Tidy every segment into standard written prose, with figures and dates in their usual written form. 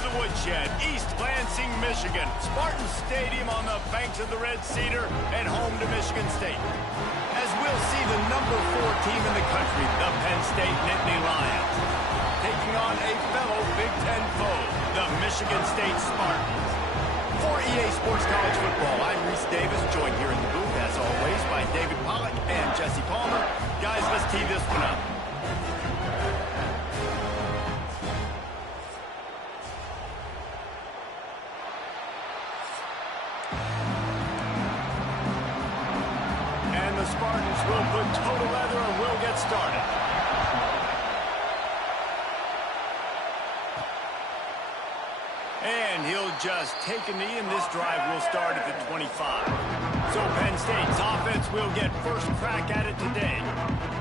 the woodshed, East Lansing, Michigan. Spartan Stadium on the banks of the Red Cedar and home to Michigan State. As we'll see the number 4 team in the country, the Penn State Nittany Lions, taking on a fellow Big Ten foe, the Michigan State Spartans. For EA Sports College Football, I'm Reese Davis, joined here in the booth, as always, by David Pollack and Jesse Palmer. Guys, let's tee this one up. And the Spartans will put total leather and will get started. And he'll just take a knee, and this drive will start at the 25. So Penn State's offense will get first crack at it today.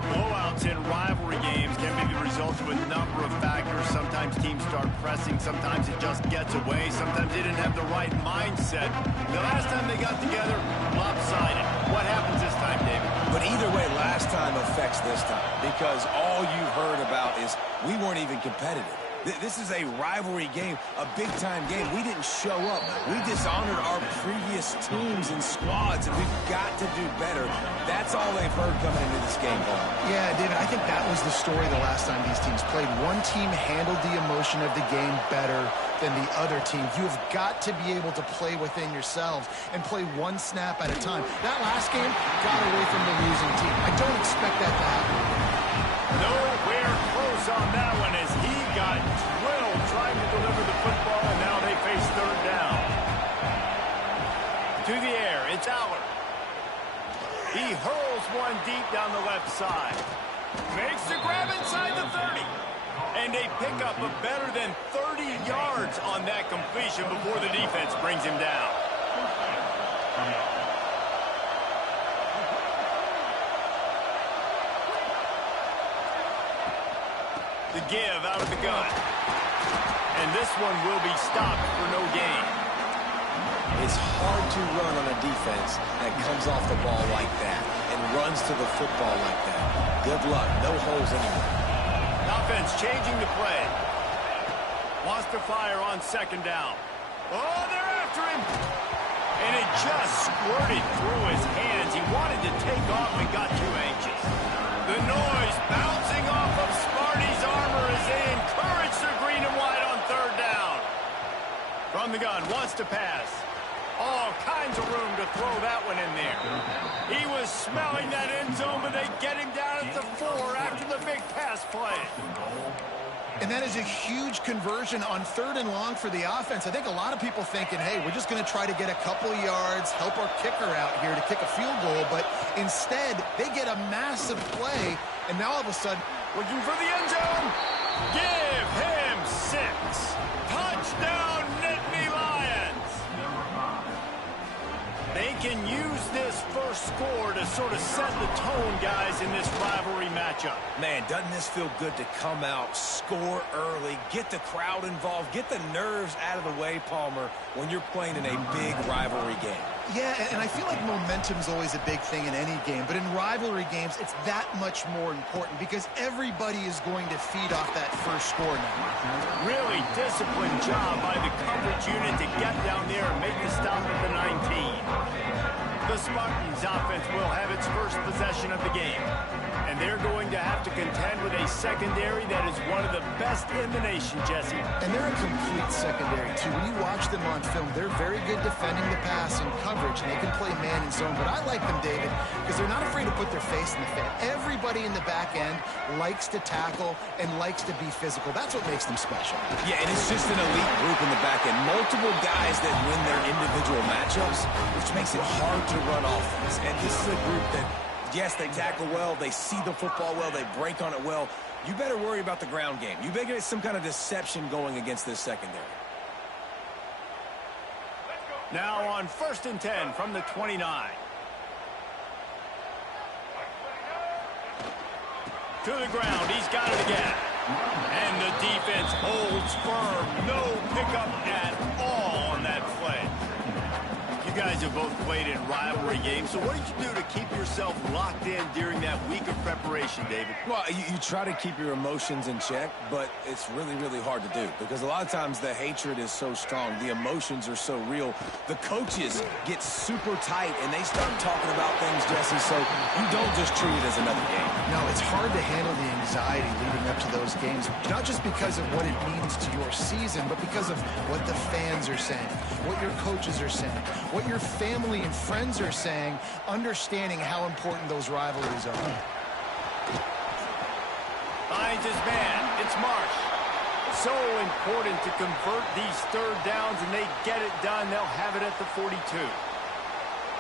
Blowouts in rivalry games can be the result of a number of factors. Sometimes teams start pressing. Sometimes it just gets away. Sometimes they didn't have the right mindset. The last time they got together, lopsided. What happens this time, David? But either way, last time affects this time, because all you heard about is we weren't even competitive. This is a rivalry game, a big-time game. We didn't show up. We dishonored our previous teams and squads, and we've got to do better. That's all they've heard coming into this game, Paul. Yeah, David, I think that was the story the last time these teams played. One team handled the emotion of the game better than the other team. You've got to be able to play within yourselves and play one snap at a time. That last game got away from the losing team. I don't expect that to happen. Nowhere close on that one as he got drilled trying to deliver the football, and now they face third down. To the air, it's Aller. He hurls one deep down the left side. Makes the grab inside the 30. And a pickup of better than 30 yards on that completion before the defense brings him down. The give out of the gun. And this one will be stopped for no gain. It's hard to run on a defense that comes off the ball like that and runs to the football like that. Good luck. No holes anywhere. Offense changing the play. Wants to fire on second down. Oh, they're after him. And it just squirted through his hands. He wanted to take off and got too anxious. The noise bouncing off of Sparty's armor as they encourage the green and white on third down. From the gun, wants to pass. All kinds of room to throw that one in there. He was smelling that end zone, but they get him down at the 4 after the big pass play. And that is a huge conversion on third and long for the offense. I think a lot of people thinking, hey, we're just going to try to get a couple yards, help our kicker out here to kick a field goal. But instead, they get a massive play, and now all of a sudden, looking for the end zone. Give him 6. Touchdown, Nittany Lions. They can use this first score to sort of set the tone, guys, in this rivalry matchup. Man, doesn't this feel good to come out, score early, get the crowd involved, get the nerves out of the way, Palmer, when you're playing in a big rivalry game? Yeah, and I feel like momentum's always a big thing in any game, but in rivalry games, it's that much more important because everybody is going to feed off that first score now. Really disciplined job by the coverage unit to get down there and make the stop at the 19. The Spartans offense will have its first possession of the game, and they're going to have to contend with a secondary that is one of the best in the nation, Jesse. And they're a complete secondary, too. When you watch them on film, they're very good defending the pass and coverage, and they can play man and zone. But I like them, David, because they're not afraid to put their face in the fan. Everybody in the back end likes to tackle and likes to be physical. That's what makes them special. Yeah, and it's just an elite group in the back end. Multiple guys that win their individual matchups, which makes it hard to run offense. And this is a group that, yes, they tackle well, they see the football well, they break on it well. You better worry about the ground game. You better get some kind of deception going against this secondary. Now on 1st and 10 from the 29. To the ground, he's got it again. And the defense holds firm. No pickup at all on that play. You guys have both played in rivalry games, so what did you do to keep yourself locked in during that week of preparation, David? Well, you try to keep your emotions in check, but it's really, really hard to do because a lot of times the hatred is so strong. The emotions are so real. The coaches get super tight, and they start talking about things, Jesse, so you don't just treat it as another game. No, it's hard to handle the anxiety leading up to those games, not just because of what it means to your season, but because of what the fans are saying, what your coaches are saying, what your family and friends are saying, understanding how important those rivalries are. Finds his man. It's Marsh. So important to convert these third downs, and they get it done. They'll have it at the 42.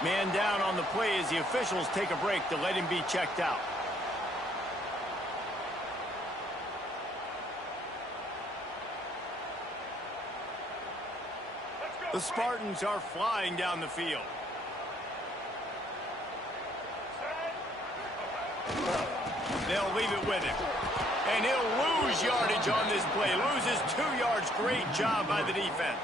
Man down on the play as the officials take a break to let him be checked out. The Spartans are flying down the field. They'll leave it with him. And he'll lose yardage on this play. Loses 2 yards. Great job by the defense.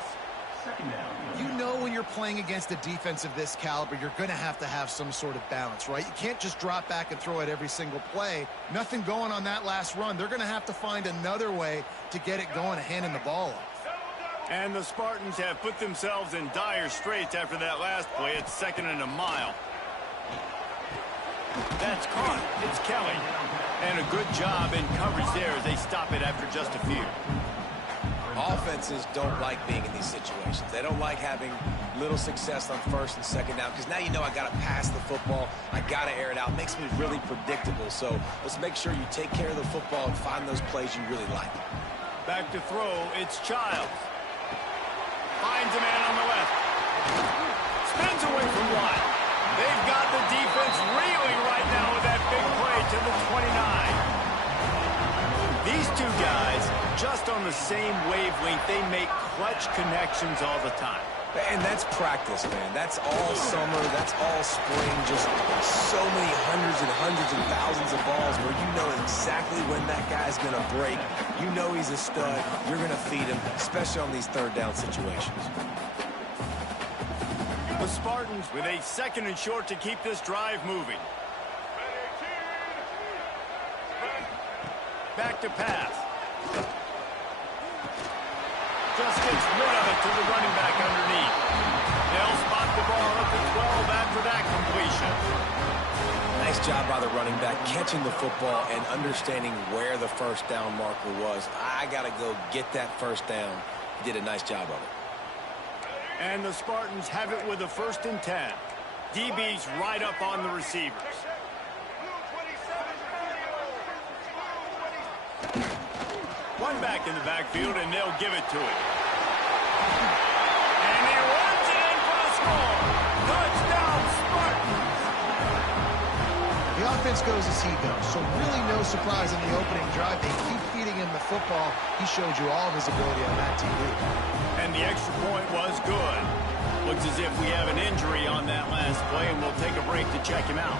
You know when you're playing against a defense of this caliber, you're going to have some sort of balance, right? You can't just drop back and throw it every single play. Nothing going on that last run. They're going to have to find another way to get it going and handing the ball off. And the Spartans have put themselves in dire straits after that last play. It's 2nd and a mile. That's caught. It's Kelly. And a good job in coverage there as they stop it after just a few. Offenses don't like being in these situations. They don't like having little success on 1st and 2nd down because now you know I got to pass the football. I got to air it out. It makes me really predictable. So let's make sure you take care of the football and find those plays you really like. Back to throw. It's Childs. Finds a man on the left. Spins away from one. They've got the defense reeling right now with that big play to the 29. These two guys, just on the same wavelength, they make clutch connections all the time. And that's practice, man. That's all summer. That's all spring. Just so many hundreds and thousands of balls where you know exactly when that guy's going to break. You know he's a stud. You're going to feed him, especially on these third down situations. The Spartans with a 2nd and short to keep this drive moving. Back to pass. Just gets rid of it to the running back underneath. They'll spot the ball at the 12 after that completion. Nice job by the running back catching the football and understanding where the 1st down marker was. I got to go get that 1st down. He did a nice job of it. And the Spartans have it with a 1st and 10. DB's right up on the receivers. One back in the backfield, and they'll give it to him. And he runs it in for the score. Touchdown, Spartans! The offense goes as he goes, so really no surprise in the opening drive. They keep feeding him the football. He showed you all of his ability on that TV. And the extra point was good. Looks as if we have an injury on that last play, and we'll take a break to check him out.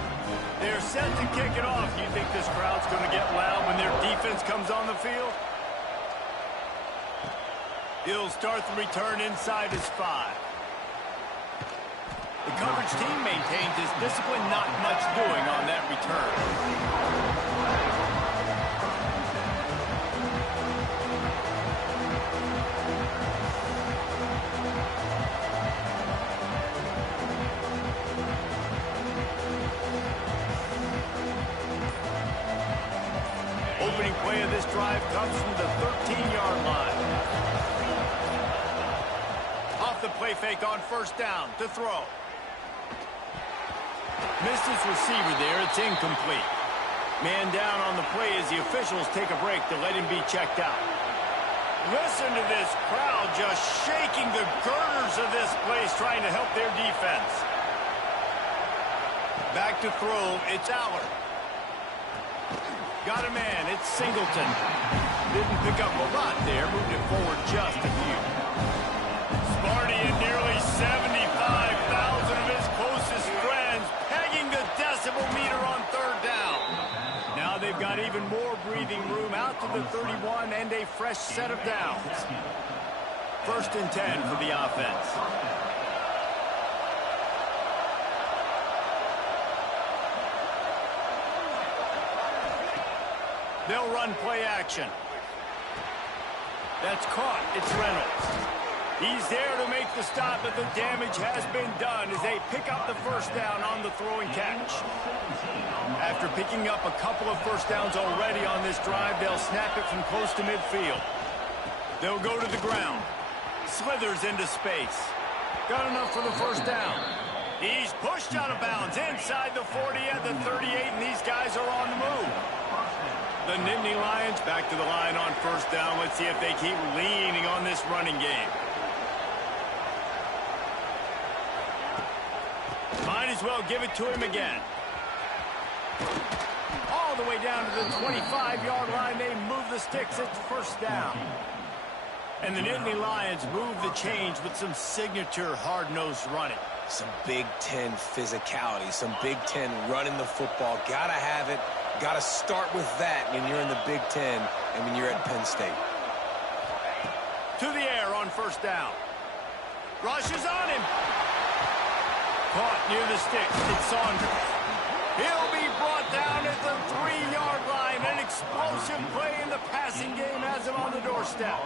They're set to kick it off. You think this crowd's going to get loud when their defense comes on the field? He'll start the return inside his 5. The coverage team maintains his discipline, not much doing on that return. Opening play of this drive comes from the 13-yard line. Off the play fake on 1st down to throw. Missed his receiver there. It's incomplete. Man down on the play as the officials take a break to let him be checked out. Listen to this crowd just shaking the girders of this place trying to help their defense. Back to throw. It's Allard. Got a man. It's Singleton. Didn't pick up a lot there. Moved it forward just a few. Sparty and nearly 75,000 of his closest friends pegging the decibel meter on 3rd down. Now they've got even more breathing room out to the 31 and a fresh set of downs. 1st and 10 for the offense. They'll run play action. That's caught. It's Reynolds. He's there to make the stop, but the damage has been done as they pick up the first down on the throwing catch. After picking up a couple of first downs already on this drive, they'll snap it from close to midfield. They'll go to the ground. Slithers into space. Got enough for the first down. He's pushed out of bounds inside the 40 at the 38, and these guys are on the move. The Nittany Lions back to the line on first down. Let's see if they keep leaning on this running game. Might as well give it to him again. All the way down to the 25-yard line. They move the sticks. It's first down. And the Nittany Lions move the change with some signature hard-nosed running. Some Big Ten physicality, some Big Ten running the football. Gotta have it. Gotta start with that when you're in the Big Ten and when you're at Penn State. To the air on first down. Rushes on him. Caught near the sticks. It's Saunders. He'll be brought down at the 3-yard line. An explosive play in the passing game has him on the doorstep.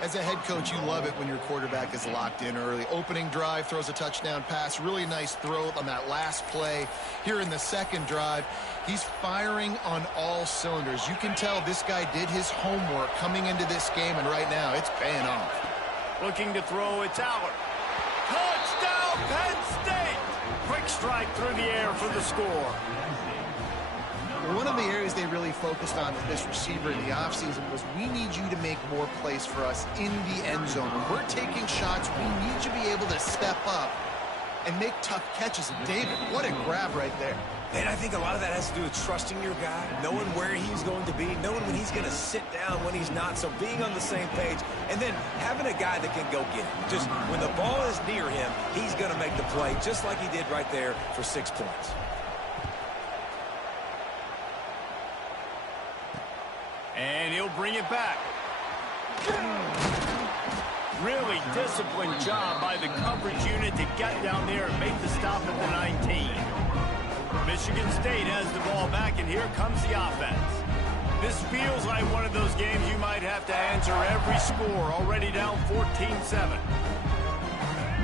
As a head coach, you love it when your quarterback is locked in early. Opening drive, throws a touchdown pass. Really nice throw on that last play. Here in the second drive, he's firing on all cylinders. You can tell this guy did his homework coming into this game, and right now it's paying off. Looking to throw, it's Aller. Touchdown, Penn State! Quick strike through the air for the score. One of the areas they really focused on with this receiver in the offseason was we need you to make more plays for us in the end zone. When we're taking shots, we need you to be able to step up and make tough catches. And David, what a grab right there. And I think a lot of that has to do with trusting your guy, knowing where he's going to be, knowing when he's going to sit down, when he's not, so being on the same page, and then having a guy that can go get it. Just when the ball is near him, he's going to make the play, just like he did right there for 6 points. And he'll bring it back. Really disciplined job by the coverage unit to get down there and make the stop at the 19. Michigan State has the ball back, and here comes the offense. This feels like one of those games you might have to answer every score, already down 14-7.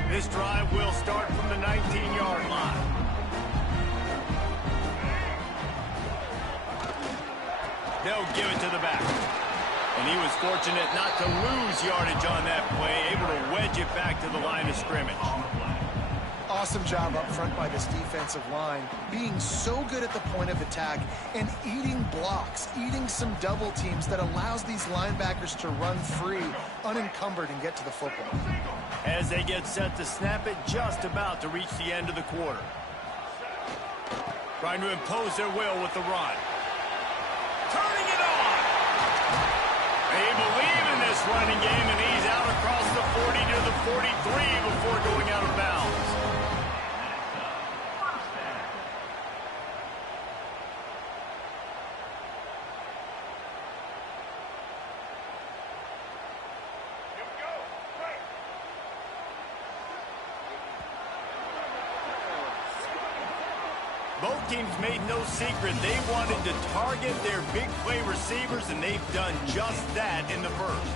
This drive will start from the 19-yard line. They'll give it to the back. And he was fortunate not to lose yardage on that play, able to wedge it back to the line of scrimmage. Awesome job up front by this defensive line, being so good at the point of attack and eating blocks, eating some double teams that allows these linebackers to run free, unencumbered, and get to the football. As they get set to snap it, just about to reach the end of the quarter. Trying to impose their will with the run. Turning it on. They believe in this running game, and he's out across the 40 to the 43 before going out of bounds. Both teams made no secret they wanted to target their big play receivers, and they've done just that in the first.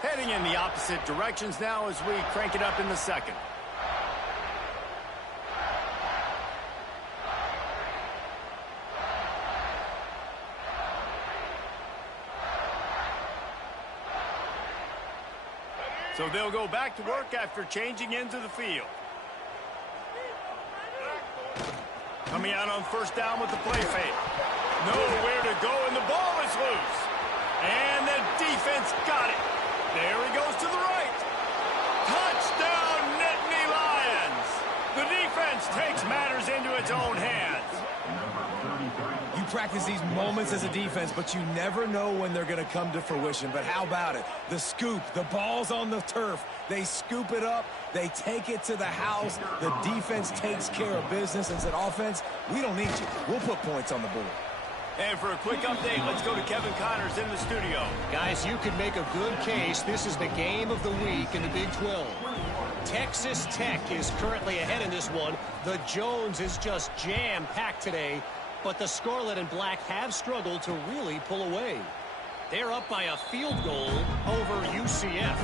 Heading in the opposite directions now as we crank it up in the second. So they'll go back to work after changing into the field. Coming out on first down with the play fake. Nowhere to go, and the ball is loose. And the defense got it. There he goes to the right. Touchdown, Nittany Lions. The defense takes matters into its own hands. You practice these moments as a defense, but you never know when they're going to come to fruition. But how about it? The scoop, the ball's on the turf. They scoop it up. They take it to the house. The defense takes care of business and said, offense, we don't need you. We'll put points on the board. And for a quick update, let's go to Kevin Connors in the studio. Guys, you could make a good case. This is the game of the week in the Big 12. Texas Tech is currently ahead in this one. The Jones is just jam-packed today, but the Scarlet and Black have struggled to really pull away. They're up by a field goal over UCF.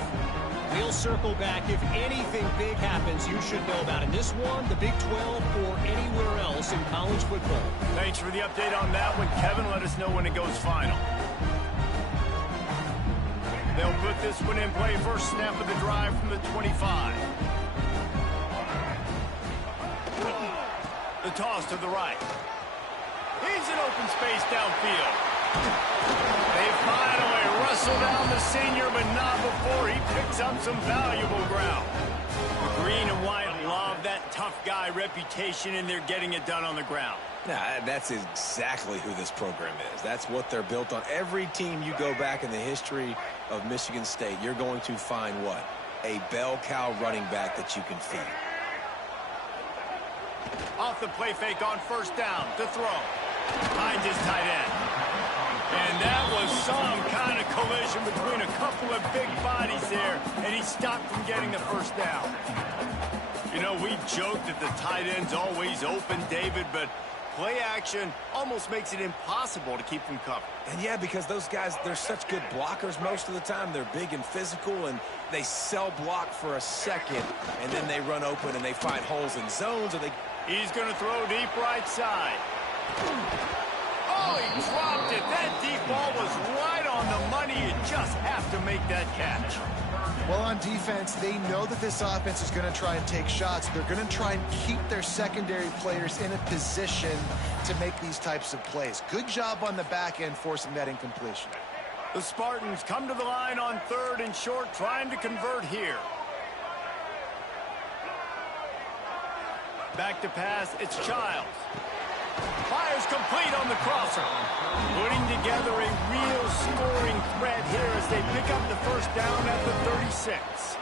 We'll circle back if anything big happens you should know about in this one, the Big 12, or anywhere else in college football. Thanks for the update on that one, Kevin. Let us know when it goes final. They'll put this one in play. First snap of the drive from the 25. The toss to the right. He's in open space downfield. They finally wrestle down the senior, but not before he picks up some valuable ground. The green and white love that tough guy reputation, and they're getting it done on the ground. Nah, that's exactly who this program is. That's what they're built on. Every team you go back in the history of Michigan State, you're going to find what? A bell cow running back that you can feed. Off the play fake on first down to throw. Finds his tight end. And that was some kind of collision between a couple of big bodies there, and he stopped from getting the first down. You know, we joked that the tight end's always open, David, but play action almost makes it impossible to keep them covered. And yeah, because those guys, they're such good blockers most of the time. They're big and physical, and they cell block for a second, and then they run open and they find holes in zones, or they... He's going to throw deep right side. Oh, he dropped it. That deep ball was right on the money. You just have to make that catch. Well, on defense, they know that this offense is going to try and take shots. They're going to try and keep their secondary players in a position to make these types of plays. Good job on the back end forcing that incompletion. The Spartans come to the line on third and short, trying to convert here. Back to pass, it's Childs. Fires complete on the crosser. Putting together a real scoring threat here as they pick up the first down at the 36.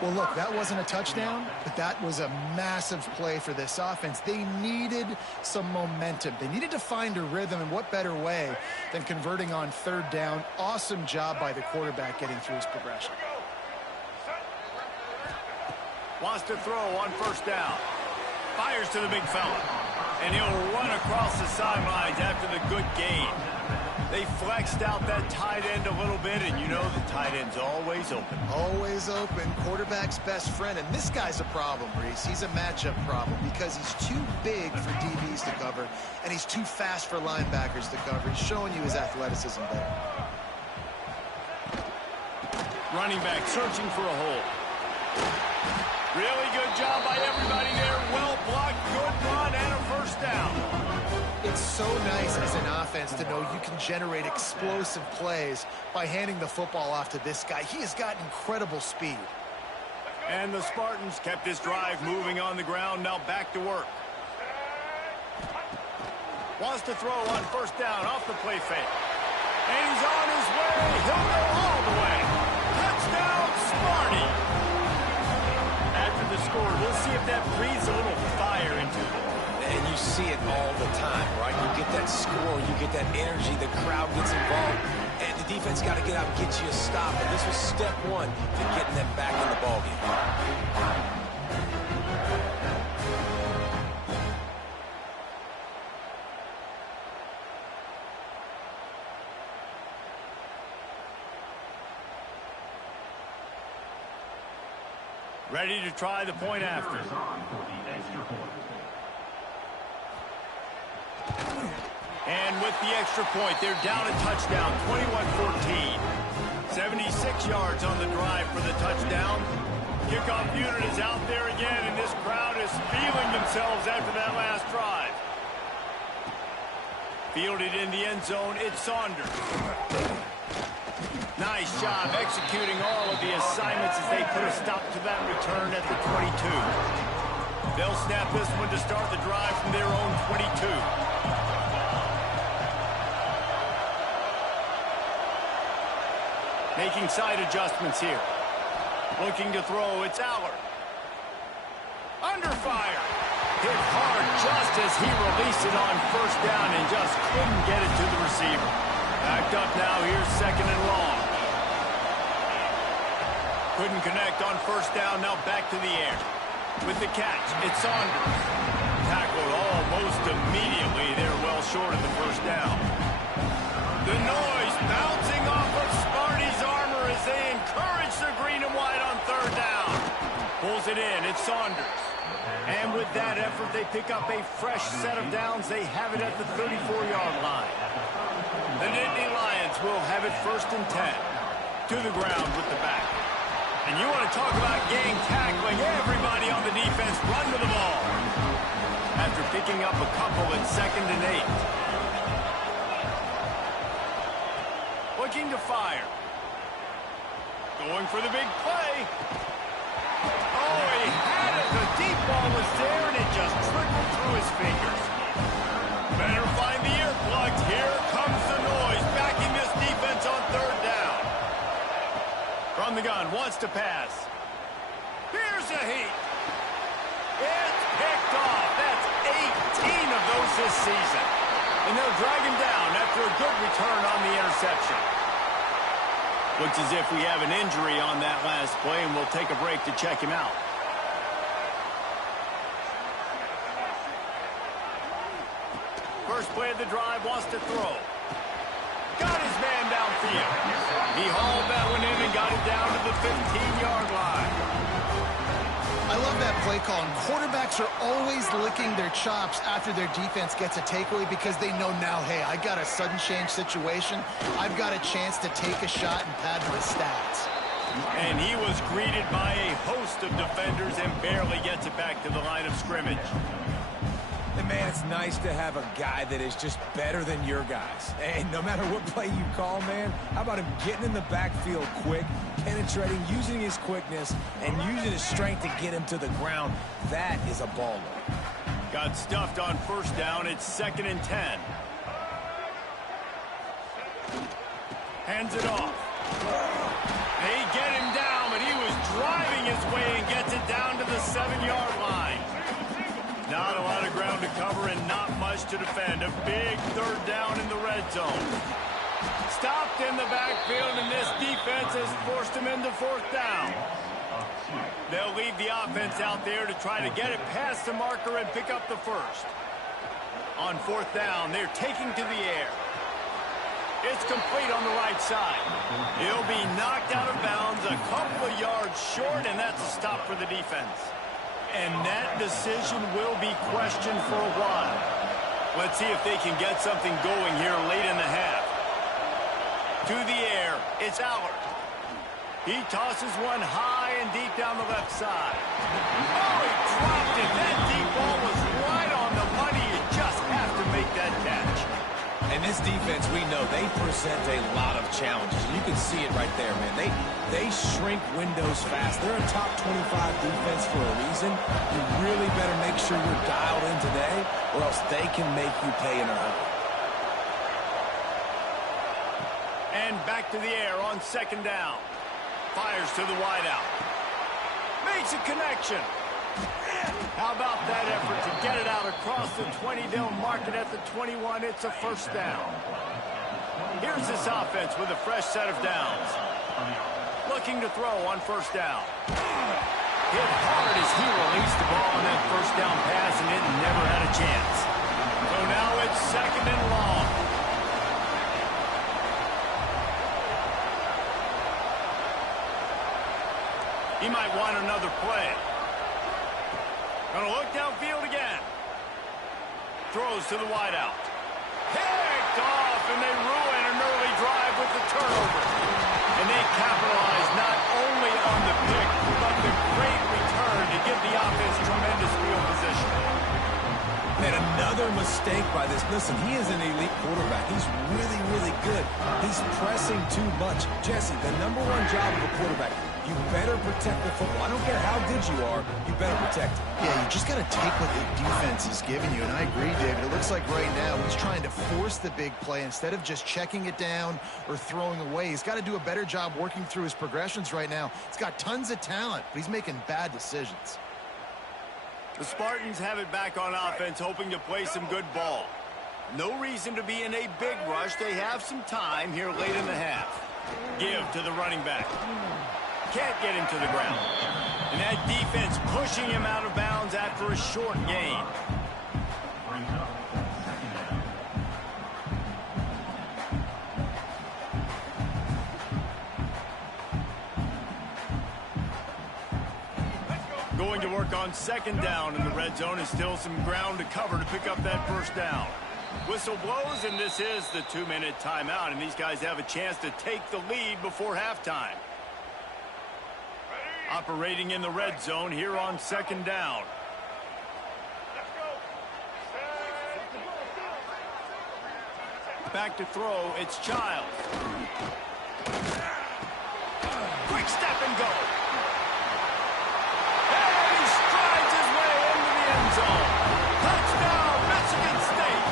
Well, look, that wasn't a touchdown, but that was a massive play for this offense. They needed some momentum. They needed to find a rhythm, and what better way than converting on third down. Awesome job by the quarterback getting through his progression. Wants to throw on first down. Fires to the big fella. And he'll run across the sidelines after the good gain. They flexed out that tight end a little bit, and you know the tight end's always open. Always open. Quarterback's best friend. And this guy's a problem, Reese. He's a matchup problem because he's too big for DBs to cover, and he's too fast for linebackers to cover. He's showing you his athleticism there. Running back searching for a hole. Really good job by everybody there. Well blocked, good run, and a first down. It's so nice as an offense to know you can generate explosive plays by handing the football off to this guy. He has got incredible speed. And the Spartans kept this drive moving on the ground. Now back to work. Wants to throw on first down off the play fake. And he's on his way. He'll go all the way. Touchdown, Sparty. After the score, we'll see if that breathes a little fire into them. And you see it all the time, right? You get that score, you get that energy, the crowd gets involved, and the defense got to get out and get you a stop. And this was step one to getting them back in the ballgame. Ready to try the point after. And with the extra point, they're down a touchdown, 21-14. 76 yards on the drive for the touchdown. Kickoff unit is out there again, and this crowd is feeling themselves after that last drive. Fielded in the end zone, it's Saunders. Nice job executing all of the assignments as they put a stop to that return at the 22. They'll snap this one to start the drive from their own 22. Making side adjustments here. Looking to throw, it's Aller. Under fire. Hit hard just as he released it on first down and just couldn't get it to the receiver. Backed up now, here's second and long. Couldn't connect on first down. Now back to the air. With the catch, it's Saunders. Tackled almost immediately. They're well short of the first down. The noise bouncing off of Sparty's armor as they encourage the green and white on third down. Pulls it in. It's Saunders. And with that effort, they pick up a fresh set of downs. They have it at the 34-yard line. The Nittany Lions will have it 1st and 10. To the ground with the back. And you want to talk about gang tackling. Everybody on the defense run to the ball. After picking up a couple at 2nd and 8. Looking to fire. Going for the big play. Oh, he had it. The deep ball was there, and it just trickled through his fingers. Better find the earplugs. Here comes the noise, backing this defense on third down. From the gun, wants to pass. Here's a heat. It's picked off. That's 18 of those this season. And they'll drag him down after a good return on the interception. Looks as if we have an injury on that last play, and we'll take a break to check him out. First play of the drive, wants to throw. Got his man downfield. He hauled that one in and got it down to the 15-yard line. I love that play call. And quarterbacks are always licking their chops after their defense gets a takeaway because they know now, hey, I got a sudden change situation. I've got a chance to take a shot and pad my stats. And he was greeted by a host of defenders and barely gets it back to the line of scrimmage. And man, it's nice to have a guy that is just better than your guys. And no matter what play you call, man, how about him getting in the backfield quick, penetrating, using his quickness, and using his strength to get him to the ground. That is a baller. Got stuffed on first down. It's 2nd and 10. Hands it off. They get him down, but he was driving his way and gets it down to the 7-yard line. Not a lot of ground to cover and not much to defend. A big third down in the red zone. Stopped in the backfield, and this defense has forced him into fourth down. They'll leave the offense out there to try to get it past the marker and pick up the first. On fourth down, they're taking to the air. It's complete on the right side. He'll be knocked out of bounds a couple of yards short, and that's a stop for the defense. And that decision will be questioned for a while. Let's see if they can get something going here late in the half. To the air, it's Allard. He tosses one high and deep down the left side. Oh, he dropped it. That deep ball was right on the money. You just have to make that catch. And this defense, we know, they present a lot of challenges. You can see it right there, man. They shrink windows fast. They're a top 25 defense for a reason. You really better make sure you're dialed in today, or else they can make you pay in a hurry. And back to the air on 2nd down. Fires to the wideout. Makes a connection. How about that effort to get it out across the 20? They'll mark it at the 21. It's a first down. Here's this offense with a fresh set of downs. Looking to throw on first down. Hit hard as he released the ball on that first down pass, and it never had a chance. So now it's 2nd and long. He might want another play. Gonna look downfield again. Throws to the wideout. Picked off, and they ruin an early drive with the turnover. And they capitalize not only on the pick, but the great return to give the offense tremendous field position. And another mistake by this. Listen, he is an elite quarterback. He's really, really good. He's pressing too much. Jesse, the #1 job of a quarterback, you better protect the football. I don't care how good you are, you better protect it. Yeah, you just got to take what the defense is giving you. And I agree, David. It looks like right now he's trying to force the big play instead of just checking it down or throwing away. He's got to do a better job working through his progressions right now. He's got tons of talent, but he's making bad decisions. The Spartans have it back on offense, hoping to play some good ball. No reason to be in a big rush. They have some time here late in the half. Give to the running back. can't get him to the ground. And that defense pushing him out of bounds after a short gain. Going to work on second down in the red zone, and still some ground to cover to pick up that first down. Whistle blows, and this is the 2-minute timeout, and these guys have a chance to take the lead before halftime. Operating in the red zone here on second down. Back to throw, it's Childs. Quick step and go. And he strides his way into the end zone. Touchdown, Michigan State.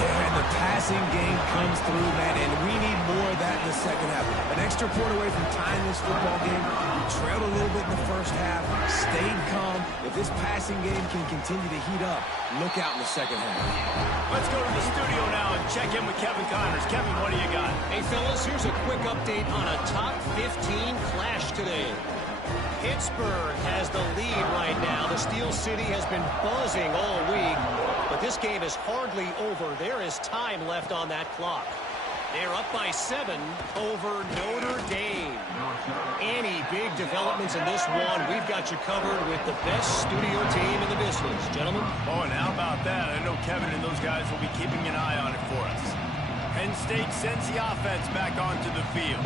Yeah, and the passing game comes through, man, and we need more of that in the second half. An extra point away from tying this football game. We trailed a little bit in the first half, stayed calm. If this passing game can continue to heat up, look out in the second half. Let's go to the studio now and check in with Kevin Connors. Kevin, what do you got? Hey, fellas, here's a quick update on a top 15 clash today. Pittsburgh has the lead right now. The Steel City has been buzzing all week, but this game is hardly over. There is time left on that clock. They're up by 7 over Notre Dame. Any big developments in this one, we've got you covered with the best studio team in the business. Gentlemen? Oh, and how about that? I know Kevin and those guys will be keeping an eye on it for us. Penn State sends the offense back onto the field.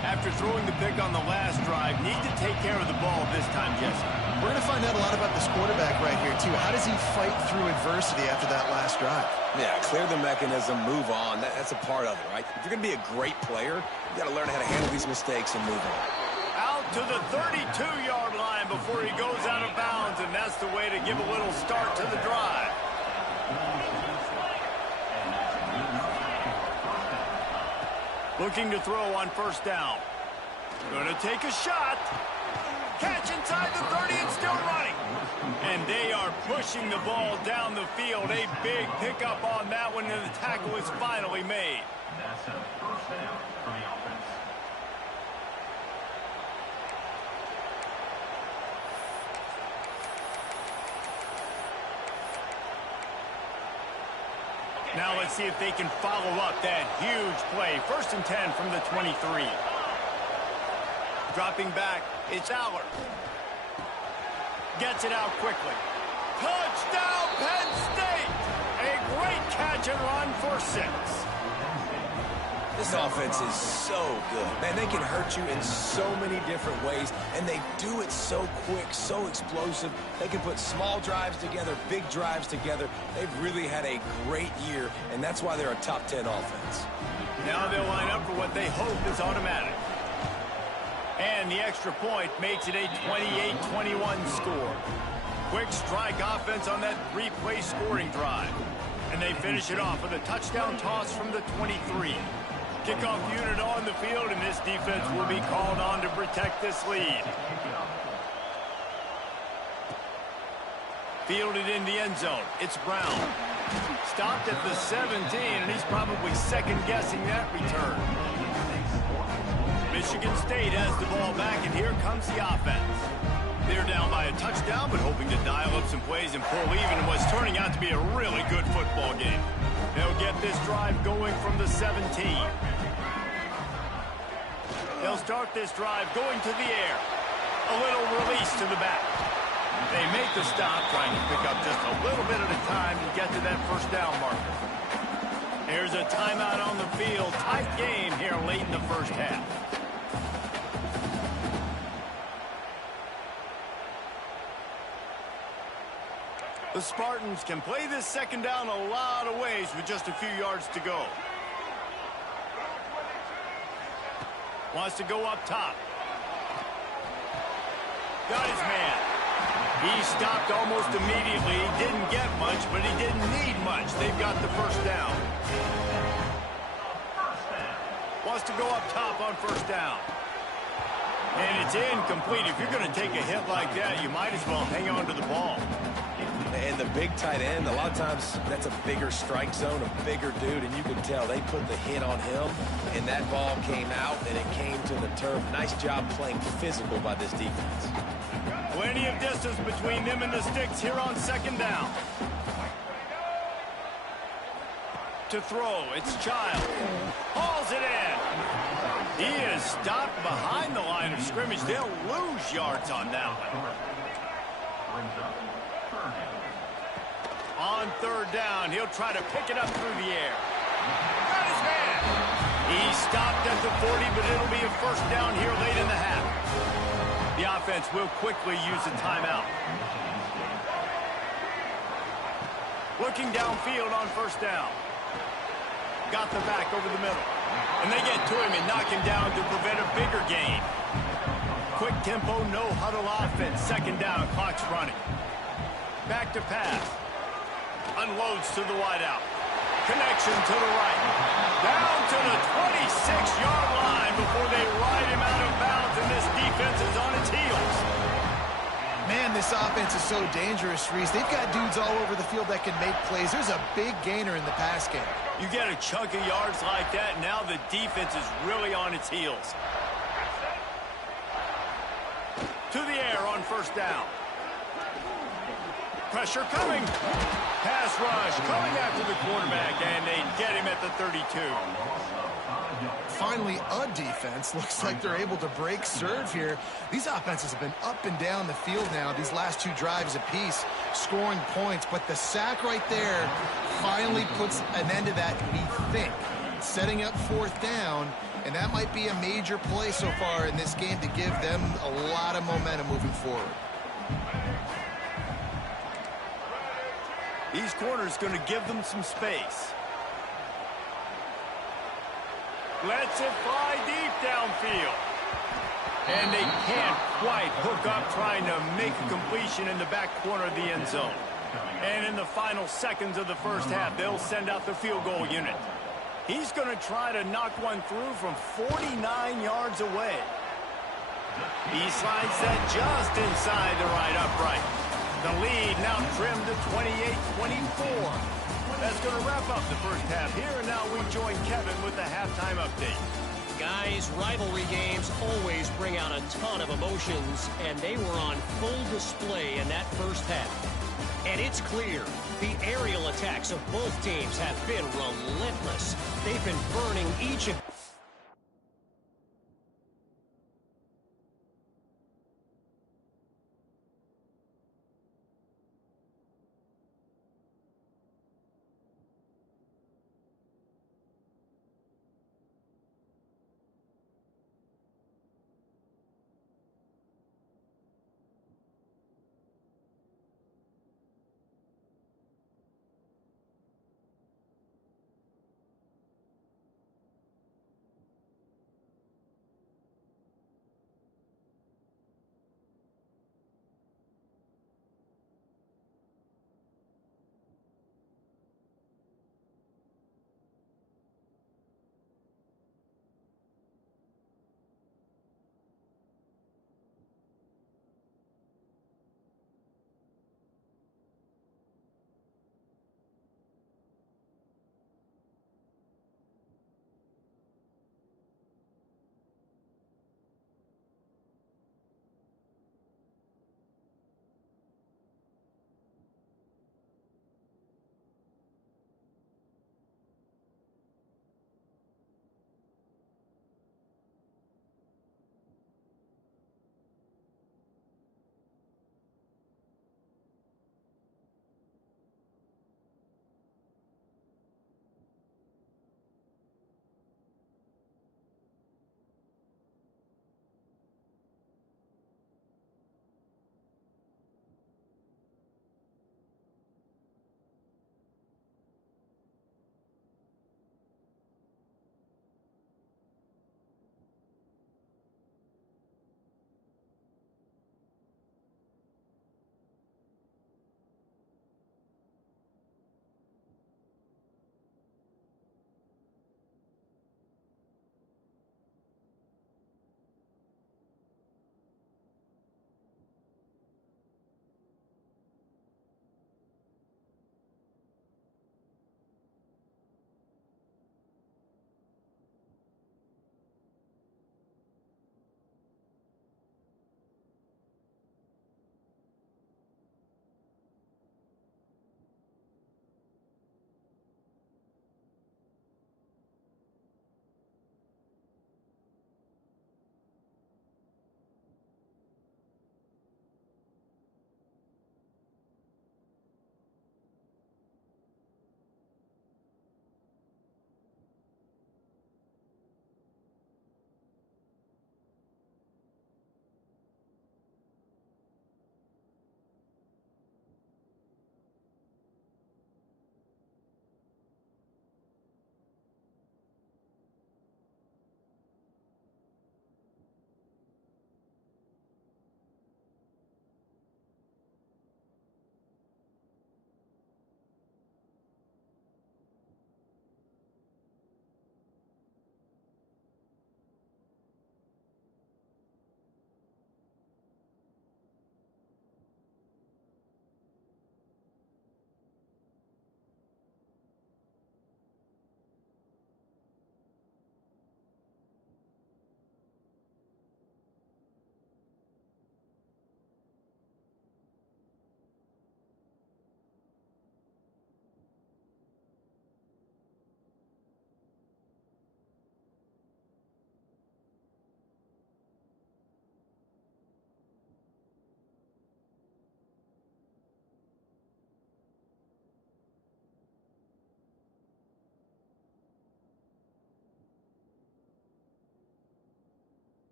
After throwing the pick on the last drive, need to take care of the ball this time, Jesse. We're going to find out a lot about this quarterback right here, too. How does he fight through adversity after that last drive? Yeah, clear the mechanism, move on. That's a part of it, right? If you're going to be a great player, you got to learn how to handle these mistakes and move on. Out to the 32-yard line before he goes out of bounds, and that's the way to give a little start to the drive. Looking to throw on first down. Going to take a shot. Catch inside the 30 and still running. And they are pushing the ball down the field. A big pickup on that one, and the tackle is finally made. That's a first down for the offense. Now let's see if they can follow up that huge play. 1st and 10 from the 23. Dropping back, it's Aller. Gets it out quickly. Touchdown, Penn State! A great catch and run for 6. This offense is so good. Man, they can hurt you in so many different ways, and they do it so quick, so explosive. They can put small drives together, big drives together. They've really had a great year, and that's why they're a top 10 offense. Now they'll line up for what they hope is automatic. And the extra point makes it a 28-21 score. Quick strike offense on that 3-play scoring drive. And they finish it off with a touchdown toss from the 23. Kickoff unit on the field, and this defense will be called on to protect this lead. Fielded in the end zone. It's Brown. Stopped at the 17, and he's probably second-guessing that return. Michigan State has the ball back, and here comes the offense. They're down by a touchdown, but hoping to dial up some plays and pull even in what's turning out to be a really good football game. They'll get this drive going from the 17. They'll start this drive going to the air. A little release to the back. They make the stop, trying to pick up just a little bit at a time to get to that first down marker. Here's a timeout on the field. Tight game here late in the first half. The Spartans can play this second down a lot of ways with just a few yards to go. Wants to go up top. Got his man. He stopped almost immediately. He didn't get much, but he didn't need much. They've got the first down. Wants to go up top on first down. And it's incomplete. If you're going to take a hit like that, you might as well hang on to the ball. And the big tight end, a lot of times that's a bigger strike zone, a bigger dude, and you can tell they put the hit on him, and that ball came out, and it came to the turf. Nice job playing physical by this defense. Plenty of distance between them and the sticks here on second down. To throw, it's Child. Hauls it in. He is stopped behind the line of scrimmage. They'll lose yards on that one. On third down, he'll try to pick it up through the air. Got his man. He stopped at the 40, but it'll be a first down here late in the half. The offense will quickly use a timeout. Looking downfield on first down. Got the back over the middle. And they get to him and knock him down to prevent a bigger gain. Quick tempo, no huddle offense. Second down, clock's running. Back to pass. Unloads to the wideout. Connection to the right. Down to the 26-yard line before they ride him out of bounds, and this defense is on its heels. Man, this offense is so dangerous, Reese. They've got dudes all over the field that can make plays. There's a big gainer in the pass game. You get a chunk of yards like that, now the defense is really on its heels. To the air on first down. Pressure coming. Pass rush coming after the quarterback, and they get him at the 32. Finally, a defense. Looks like they're able to break serve here. These offenses have been up and down the field now, these last two drives apiece, scoring points. But the sack right there finally puts an end to that, we think. Setting up fourth down, and that might be a major play so far in this game to give them a lot of momentum moving forward. These corners going to give them some space. Lets it fly deep downfield. And they can't quite hook up trying to make a completion in the back corner of the end zone. And in the final seconds of the first half, they'll send out the field goal unit. He's going to try to knock one through from 49 yards away. He slides that just inside the right upright. The lead now trimmed to 28-24. That's going to wrap up the first half here, and now we join Kevin with the halftime update. Guys, rivalry games always bring out a ton of emotions, and they were on full display in that first half. And it's clear, the aerial attacks of both teams have been relentless. They've been burning each of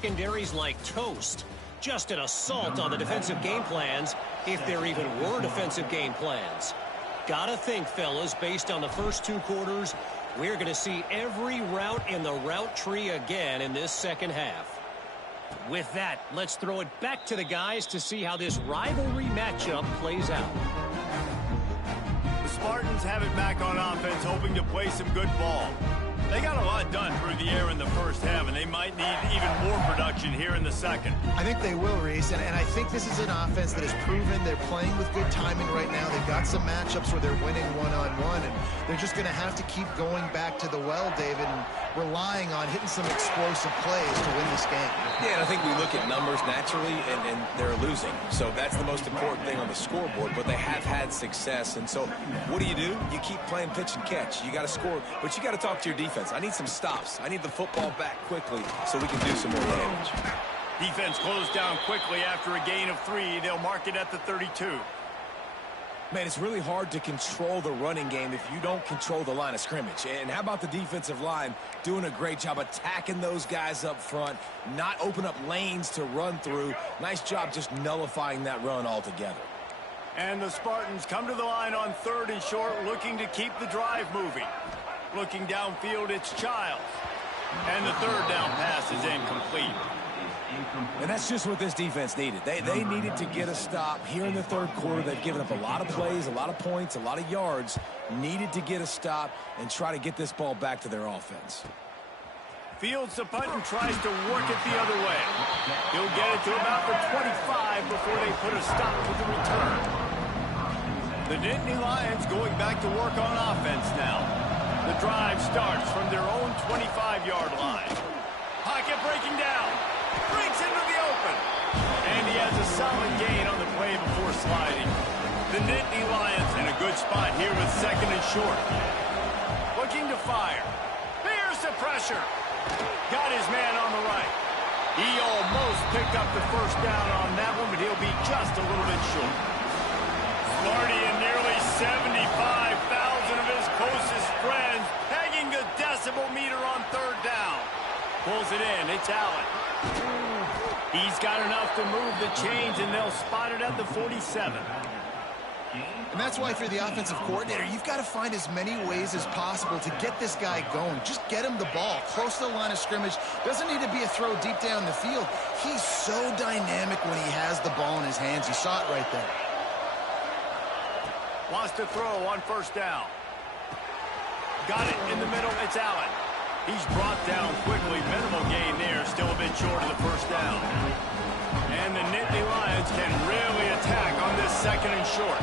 Secondaries like toast. Just an assault on the defensive game plans, if there even were defensive game plans. Gotta think, fellas, based on the first 2 quarters, we're going to see every route in the route tree again in this second half. With that, let's throw it back to the guys to see how this rivalry matchup plays out. The Spartans have it back on offense, hoping to play some good ball. They got a lot done through the air in the first half, and they might need even more production here in the second. I think they will, Reese, and I think this is an offense that has proven they're playing with good timing right now. They've got some matchups where they're winning one-on-one, and they're just going to have to keep going back to the well, David, and relying on hitting some explosive plays to win this game. Yeah, and I think we look at numbers naturally, and they're losing. So that's the most important thing on the scoreboard, but they have had success. And so what do? You keep playing pitch and catch. You got to score, but you got to talk to your defense. I need some stops. I need the football back quickly so we can do some more damage. Defense closed down quickly after a gain of 3. They'll mark it at the 32. Man, it's really hard to control the running game if you don't control the line of scrimmage. And how about the defensive line doing a great job attacking those guys up front, not open up lanes to run through. Nice job just nullifying that run altogether. And the Spartans come to the line on 3rd and short, looking to keep the drive moving. Looking downfield, it's Childs. And the 3rd down pass is incomplete. And that's just what this defense needed. They needed to get a stop here in the 3rd quarter. They've given up a lot of plays, a lot of points, a lot of yards. Needed to get a stop and try to get this ball back to their offense. Fields the punt and tries to work it the other way. He'll get it to about the 25 before they put a stop to the return. The Nittany Lions going back to work on offense now. The drive starts from their own 25-yard line. Pocket breaking down. Breaks into the open. And he has a solid gain on the play before sliding. The Nittany Lions in a good spot here with 2nd and short. Looking to fire. Here's the pressure. Got his man on the right. He almost picked up the 1st down on that one, but he'll be just a little bit short. Sparty and nearly 75,000 of his closest friends pegging the decibel meter on 3rd down. Pulls it in. It's Allen. He's got enough to move the chains, and they'll spot it at the 47. And that's why for the offensive coordinator, you've got to find as many ways as possible to get this guy going. Just get him the ball close to the line of scrimmage. Doesn't need to be a throw deep down the field. He's so dynamic when he has the ball in his hands. You saw it right there. Wants to throw on 1st down. Got it in the middle. It's Allen. He's brought down quickly. Minimal gain there. Still a bit short of the 1st down. And the Nittany Lions can really attack on this 2nd and short.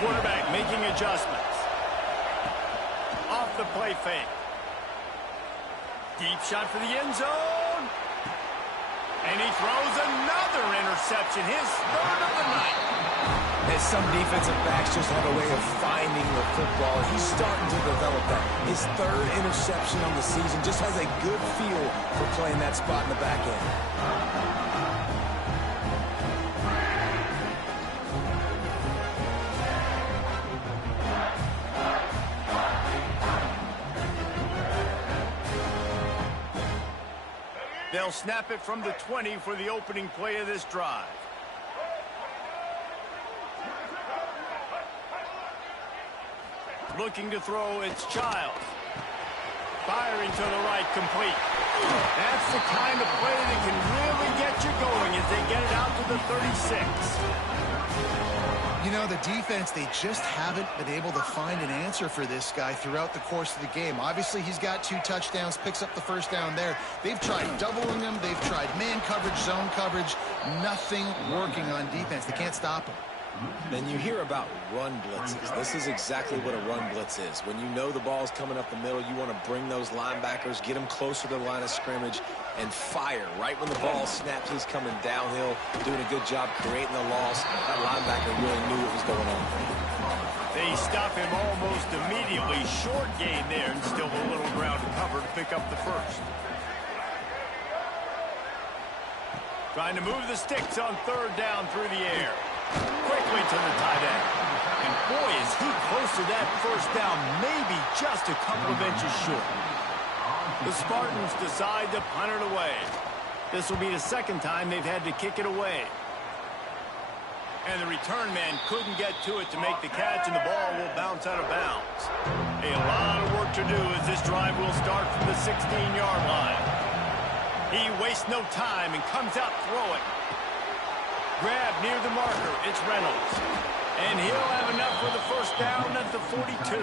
Quarterback making adjustments. Off the play fake. Deep shot for the end zone. And he throws another interception. His 3rd of the night. And some defensive backs just have a way of finding the football. He's starting to develop that. His 3rd interception on the season, just has a good feel for playing that spot in the back end. They'll snap it from the 20 for the opening play of this drive. Looking to throw, it's Childs. Firing to the right, complete. That's the kind of play that can really get you going as they get it out to the 36. You know, the defense, they just haven't been able to find an answer for this guy throughout the course of the game. Obviously, he's got 2 touchdowns, picks up the 1st down there. They've tried doubling him. They've tried man coverage, zone coverage. Nothing working on defense. They can't stop him. Then you hear about run blitzes. This is exactly what a run blitz is. When you know the ball's coming up the middle, you want to bring those linebackers, get them closer to the line of scrimmage, and fire. Right when the ball snaps, he's coming downhill, doing a good job creating the loss. That linebacker really knew what was going on. They stop him almost immediately. Short gain there, and still a little ground to cover to pick up the 1st. Trying to move the sticks on 3rd down through the air. Quickly to the tight end. And boy, is he close to that 1st down, maybe just a couple of inches short. The Spartans decide to punt it away. This will be the second time they've had to kick it away. And the return man couldn't get to it to make the catch, and the ball will bounce out of bounds. A lot of work to do as this drive will start from the 16-yard line. He wastes no time and comes out throwing. Grab near the marker. It's Reynolds. And he'll have enough for the first down at the 42.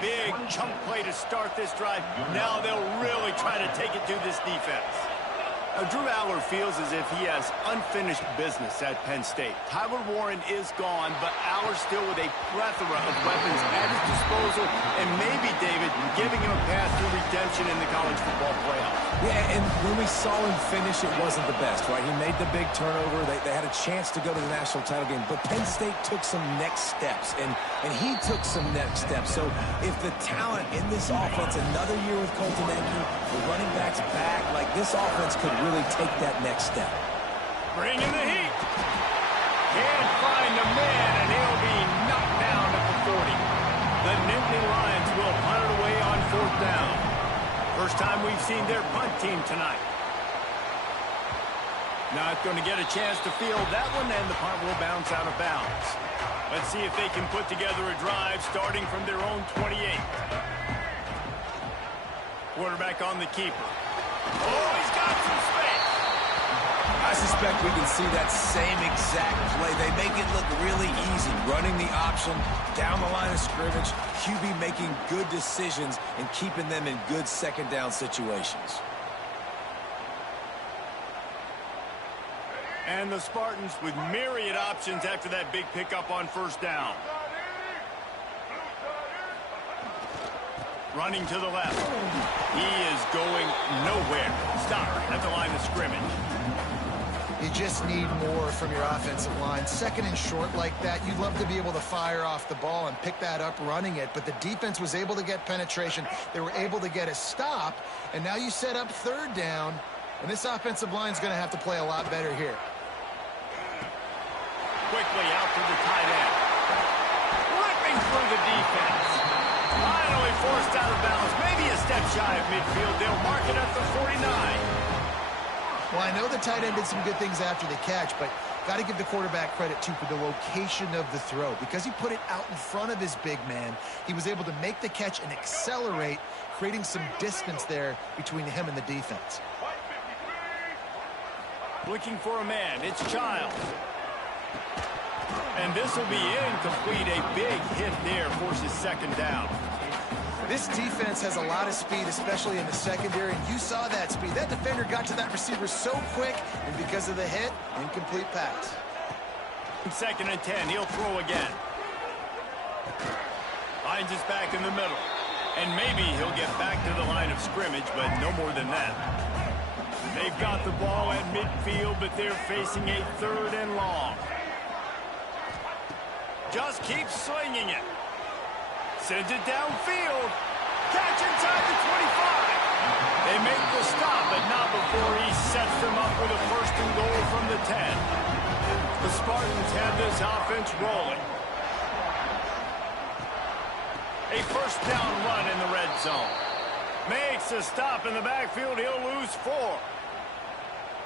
Big chunk play to start this drive. Now they'll really try to take it to this defense. Drew Aller feels as if he has unfinished business at Penn State. Tyler Warren is gone, but Aller still with a plethora of weapons at his disposal, and maybe, David, giving him a path to redemption in the college football playoff. Yeah, and when we saw him finish, it wasn't the best, right? He made the big turnover. They had a chance to go to the national title game, but Penn State took some next steps, and he took some next steps. So if the talent in this offense, another year with Colton Enke, the running backs back, like this offense could really take that next step. Bring in the heat. Can't find the man, and he'll be knocked down at the 40. The Nittany Lions will punt it away on 4th down. First time we've seen their punt team tonight. Not going to get a chance to field that one, and the punt will bounce out of bounds. Let's see if they can put together a drive starting from their own 28. Quarterback on the keeper. Oh, he's got some space. I suspect we can see that same exact play. They make it look really easy, running the option down the line of scrimmage, QB making good decisions and keeping them in good second down situations. And the Spartans with myriad options after that big pickup on 1st down. Running to the left. He is going nowhere. Stop at the line of scrimmage. You just need more from your offensive line. Second and short like that, you'd love to be able to fire off the ball and pick that up running it, but the defense was able to get penetration. They were able to get a stop, and now you set up 3rd down, and this offensive line is going to have to play a lot better here. Quickly out to the tight end. Ripping through the defense. Finally forced out of bounds. Maybe a step shy of midfield. They'll mark it at the 49. Well, I know the tight end did some good things after the catch, but got to give the quarterback credit, too, for the location of the throw. Because he put it out in front of his big man, he was able to make the catch and accelerate, creating some distance there between him and the defense. Looking for a man. It's Childs. And this will be incomplete. A big hit there forces 2nd down. This defense has a lot of speed, especially in the secondary, and you saw that speed. That defender got to that receiver so quick, and because of the hit, incomplete pass. 2nd and 10, he'll throw again. Finds us back in the middle. And maybe he'll get back to the line of scrimmage, but no more than that. They've got the ball at midfield, but they're facing a 3rd and long. Just keeps swinging it. Sends it downfield. Catch inside the 25. They make the stop, but not before he sets them up with a 1st and goal from the 10. The Spartans have this offense rolling. A 1st down run in the red zone. Makes a stop in the backfield. He'll lose 4.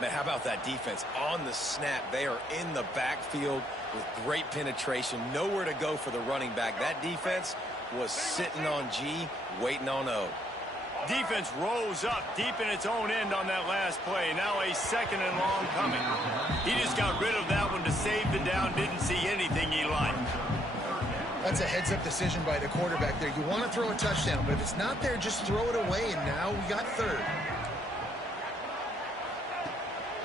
Man, how about that defense? On the snap, they are in the backfield with great penetration. Nowhere to go for the running back. That defense was sitting on G, waiting on O. Defense rose up deep in its own end on that last play. Now a 2nd and long coming. He just got rid of that one to save the down. Didn't see anything he liked. That's a heads-up decision by the quarterback there. You want to throw a touchdown, but if it's not there, just throw it away, and now we got 3rd.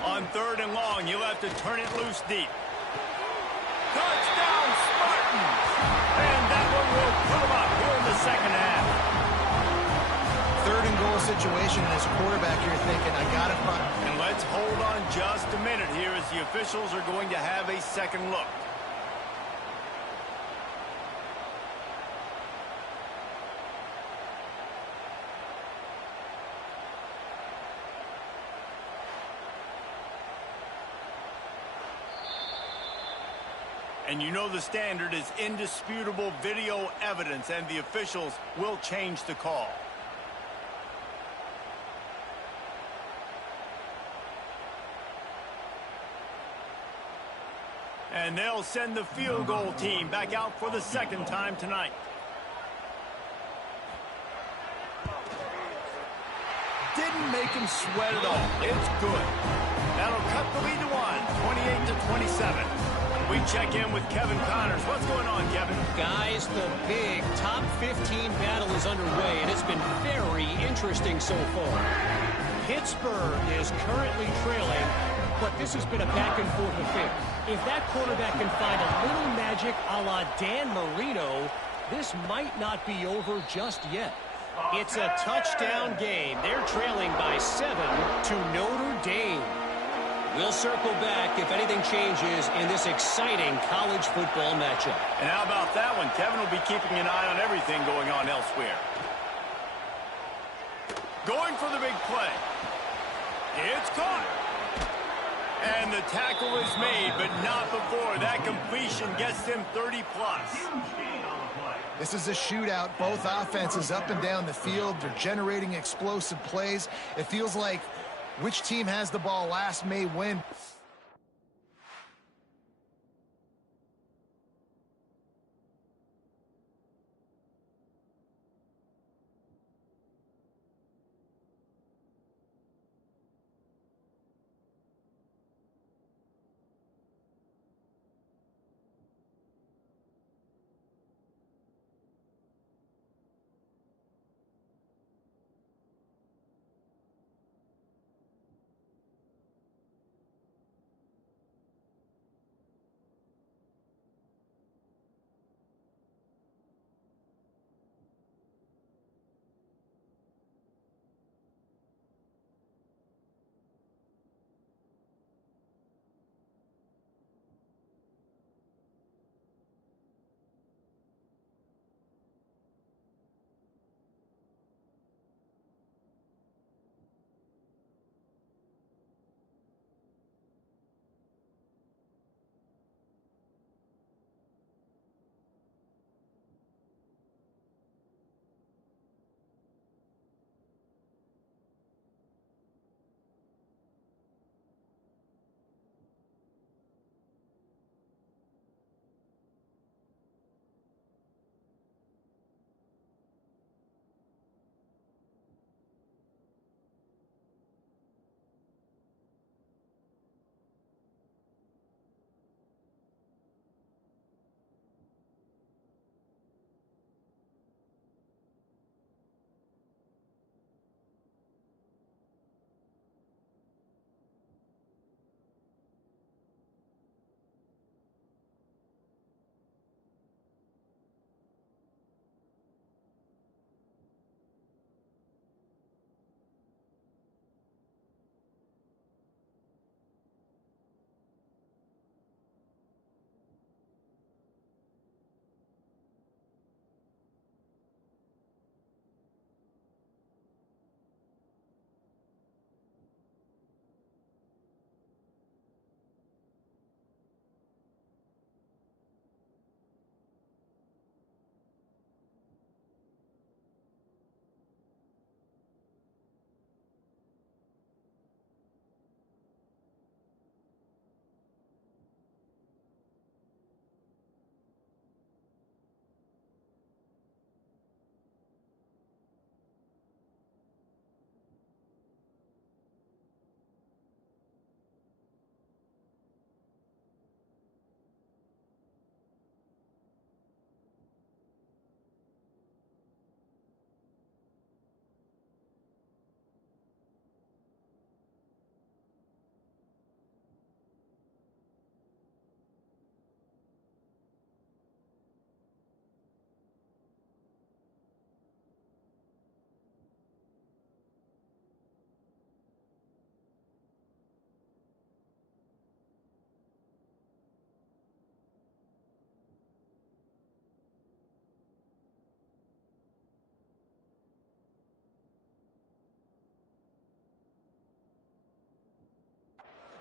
On 3rd and long, you'll have to turn it loose deep. Touchdown, Spartans! And that one will put them up here in the 2nd half. 3rd and goal situation, and as a quarterback, you're thinking, I got to find. And let's hold on just a minute here as the officials are going to have a 2nd look. And you know the standard is indisputable video evidence, and the officials will change the call. And they'll send the field goal team back out for the second time tonight. Didn't make him sweat at all. It's good. That'll cut the lead to 28-27. We check in with Kevin Connors. What's going on, Kevin? Guys, the big top 15 battle is underway, and it's been very interesting so far. Pittsburgh is currently trailing, but this has been a back-and-forth affair. If that quarterback can find a little magic a la Dan Marino, this might not be over just yet. It's a touchdown game. They're trailing by 7 to Notre Dame. We'll circle back if anything changes in this exciting college football matchup. And how about that one? Kevin will be keeping an eye on everything going on elsewhere. Going for the big play. It's caught. And the tackle is made, but not before. That completion gets him 30-plus. This is a shootout. Both offenses up and down the field. They're generating explosive plays. It feels like which team has the ball last may win.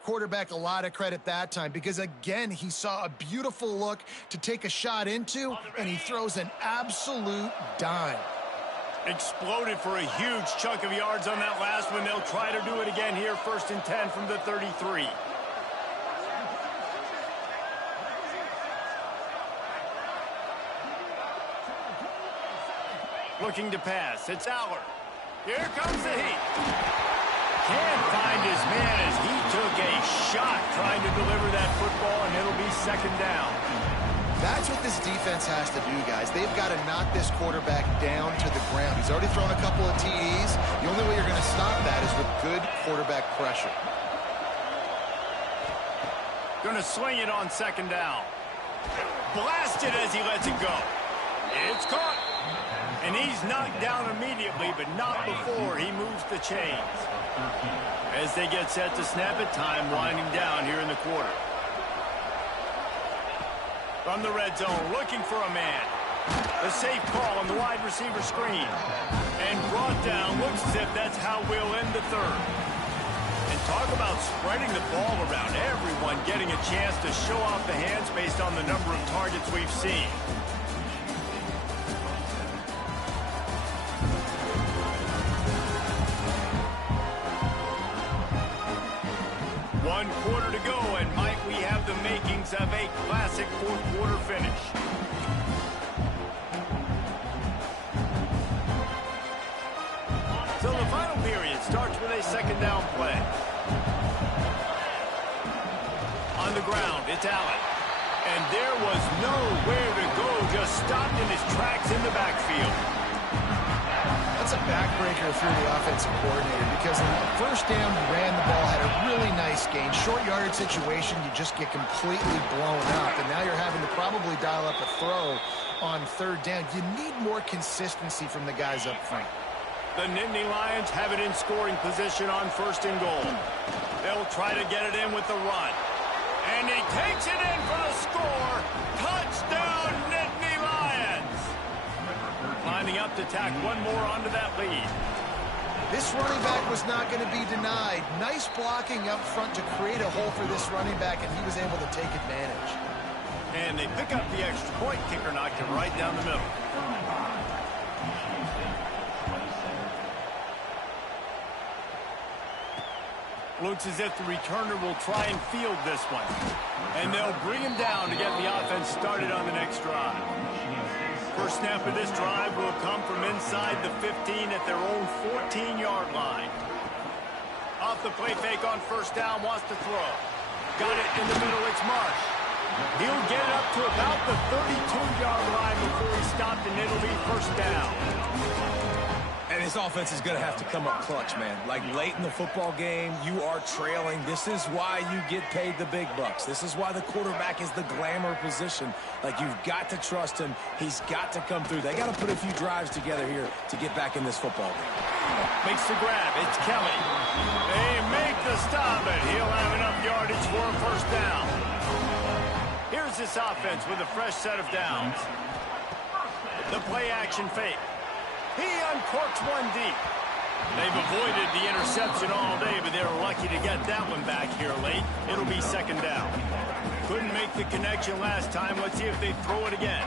Quarterback a lot of credit that time because, again, he saw a beautiful look to take a shot into, and he throws an absolute dime. Exploded for a huge chunk of yards on that last one. They'll try to do it again here, 1st and 10 from the 33. Looking to pass. It's Aller. Here comes the heat. Can't find his man as he took a shot trying to deliver that football, and it'll be second down. That's what this defense has to do, guys. They've got to knock this quarterback down to the ground. He's already thrown a couple of TDs. The only way you're going to stop that is with good quarterback pressure. Going to swing it on second down. Blasted as he lets it go. It's caught. And he's knocked down immediately, but not before he moves the chains. As they get set to snap it, time winding down here in the quarter. From the red zone, looking for a man. A safe call on the wide receiver screen. And brought down, looks as if that's how we'll end the third. And talk about spreading the ball around. Everyone getting a chance to show off the hands based on the number of targets we've seen. One quarter to go, and might we have the makings of a classic fourth quarter finish. So the final period starts with a second down play. On the ground, it's Allen. And there was nowhere to go, just stopped in his tracks in the backfield. That's a backbreaker through the offensive coordinator because on the first down, you ran the ball, had a really nice gain. Short yardage situation, you just get completely blown up. And now you're having to probably dial up a throw on third down. You need more consistency from the guys up front. The Nittany Lions have it in scoring position on first and goal. They'll try to get it in with the run. And he takes it in for the score. Touchdown, Nittany Lions. Lining up to tack one more onto that lead. This running back was not going to be denied. Nice blocking up front to create a hole for this running back, and he was able to take advantage. And they pick up the extra point. Kicker knocked it right down the middle. Looks as if the returner will try and field this one. And they'll bring him down to get the offense started on the next drive. First snap of this drive will come from inside the 15 at their own 14-yard line. Off the play fake on first down, wants to throw. Got it in the middle, it's Marsh. He'll get it up to about the 32-yard line before he stopped, and it'll be first down. And his offense is going to have to come up clutch, man. Like late in the football game, you are trailing. This is why you get paid the big bucks. This is why the quarterback is the glamour position. Like, you've got to trust him. He's got to come through. They got to put a few drives together here to get back in this football game. Makes the grab. It's Kelly. They make the stop, and he'll have enough yardage for a first down. Here's this offense with a fresh set of downs. The play-action fake. He uncorks one deep. They've avoided the interception all day, but they were lucky to get that one back here late. It'll be second down. Couldn't make the connection last time. Let's see if they throw it again.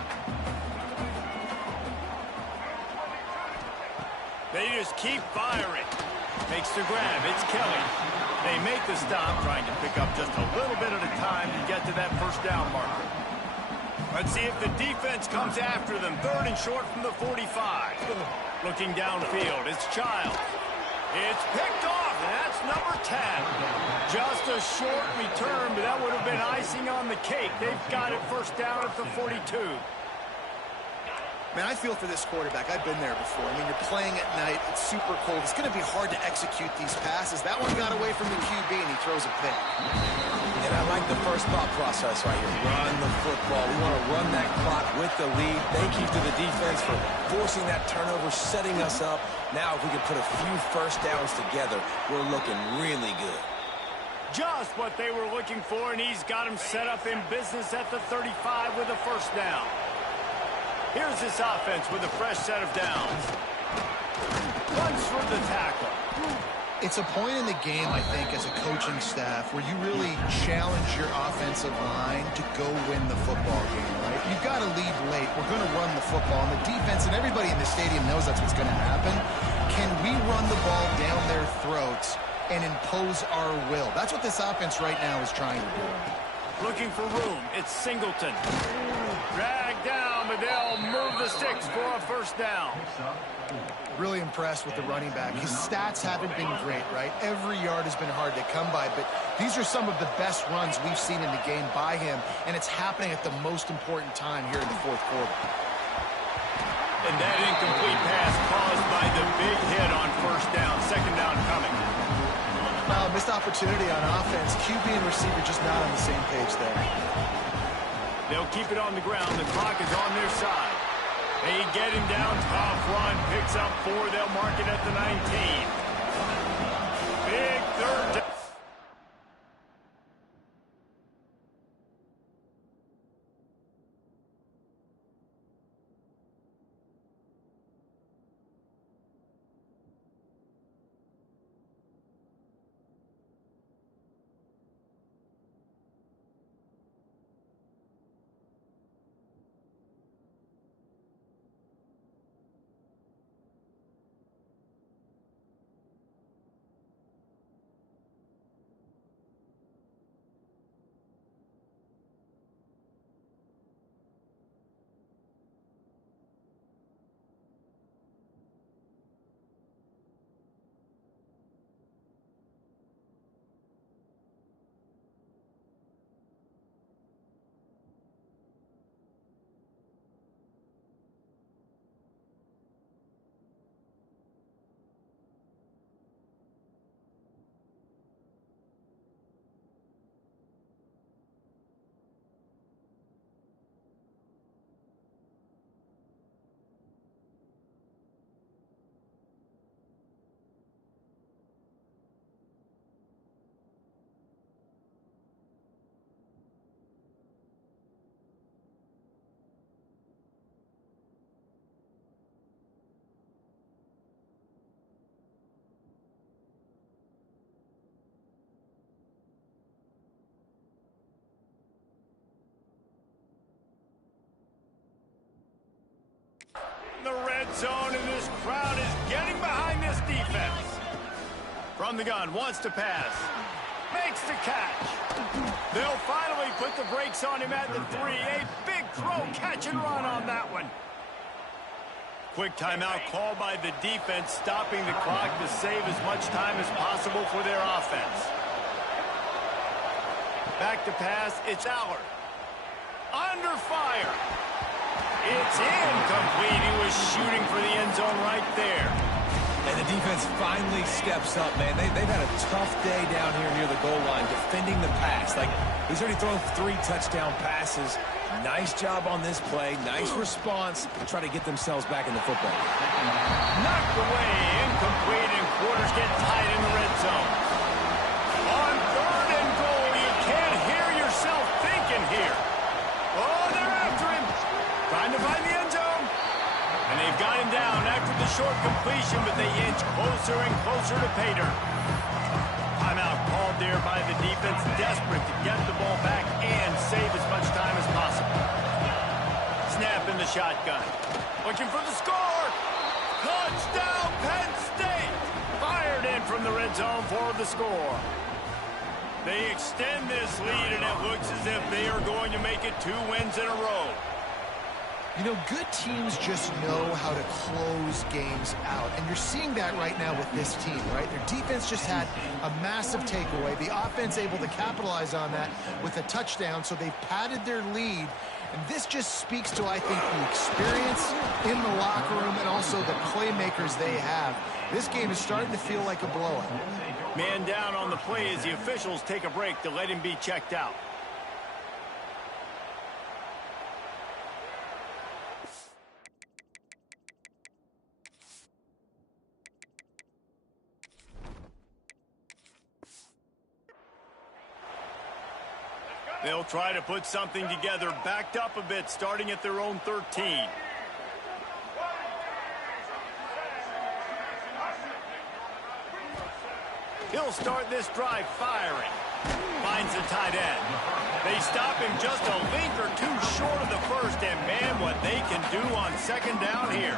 They just keep firing. Makes the grab. It's Kelly. They make the stop, trying to pick up just a little bit at a time to get to that first down marker. Let's see if the defense comes after them. Third and short from the 45. Looking downfield, it's Childs. It's picked off, and that's number 10. Just a short return, but that would have been icing on the cake. They've got it first down at the 42. Man, I feel for this quarterback. I've been there before. I mean, you're playing at night. It's super cold. It's going to be hard to execute these passes. That one got away from the QB, and he throws a pick. And I like the first thought process right here. Run the football. We want to run that clock with the lead. Thank you to the defense for forcing that turnover, setting us up. Now, if we can put a few first downs together, we're looking really good. Just what they were looking for, and he's got him set up in business at the 35 with a first down. Here's this offense with a fresh set of downs. Runs for the tackle. It's a point in the game, I think, as a coaching staff where you really challenge your offensive line to go win the football game, right? You've got to lead late. We're going to run the football. And the defense and everybody in the stadium knows that's what's going to happen. Can we run the ball down their throats and impose our will? That's what this offense right now is trying to do. Looking for room. It's Singleton. Dragged down, but they'll move the the sticks for a first down. Really impressed with the running back. His stats haven't been great, right? Every yard has been hard to come by, but these are some of the best runs we've seen in the game by him, and it's happening at the most important time here in the fourth quarter. And that incomplete pass caused by the big hit on first down. Second down coming. Missed opportunity on offense. QB and receiver just not on the same page there. They'll keep it on the ground. The clock is on their side. They get him down. Tough run. Picks up 4. They'll mark it at the 19. Big third down. The red zone, and this crowd is getting behind this defense. From the gun, wants to pass. Makes the catch. They'll finally put the brakes on him at the 3. A big throw, catch and run on that one. Quick timeout called by the defense, stopping the clock to save as much time as possible for their offense. Back to pass, it's Allard. Under fire. It's incomplete. He was shooting for the end zone right there. And the defense finally steps up, man. They've had a tough day down here near the goal line defending the pass. Like, he's already thrown 3 touchdown passes. Nice job on this play. Nice response to try to get themselves back in the football. Knocked away. Incomplete, and quarters get tight in the red zone. On 3rd and goal, you can't hear yourself thinking here. Oh, they're after him. Trying to find the end zone. And they've got him down after the short completion, but they inch closer and closer to pay dirt. Timeout called there by the defense, desperate to get the ball back and save as much time as possible. Snap in the shotgun. Looking for the score. Touchdown, Penn State. Fired in from the red zone for the score. They extend this lead, and it looks as if they are going to make it 2 wins in a row. You know, good teams just know how to close games out, and you're seeing that right now with this team, right? Their defense just had a massive takeaway. The offense able to capitalize on that with a touchdown, so they've padded their lead, and this just speaks to, I think, the experience in the locker room and also the playmakers they have. This game is starting to feel like a blowout. Man down on the play as the officials take a break to let him be checked out. They'll try to put something together, backed up a bit, starting at their own 13. He'll start this drive firing. Finds the tight end. They stop him just a link or 2 short of the first, and man, what they can do on 2nd down here.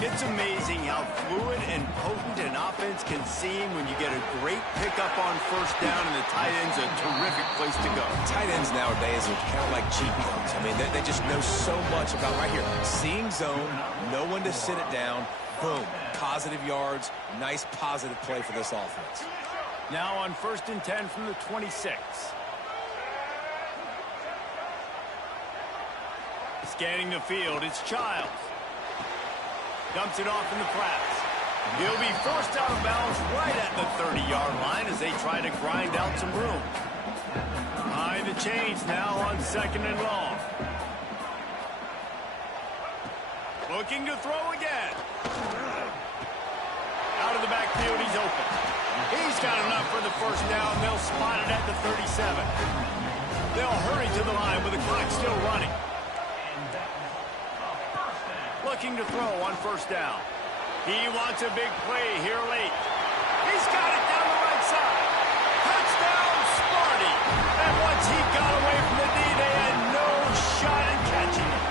It's amazing how fluid and potent an offense can seem when you get a great pickup on first down, and the tight end's a terrific place to go. Tight ends nowadays are kind of like cheat codes. I mean, they just know so much about right here. Seeing zone, know when to sit it down, boom, positive yards, nice positive play for this offense. Now on 1st and 10 from the 26. Scanning the field, it's Childs. Dumps it off in the flats. He'll be forced out of bounds right at the 30-yard line as they try to grind out some room. Behind the chains now on 2nd and long. Looking to throw again. Out of the backfield, he's open. He's got enough for the first down. They'll spot it at the 37. They'll hurry to the line with the clock still running. Looking to throw on first down. He wants a big play here late. He's got it down the right side. Touchdown, Sparty. And once he got away from the D, they had no shot at catching him.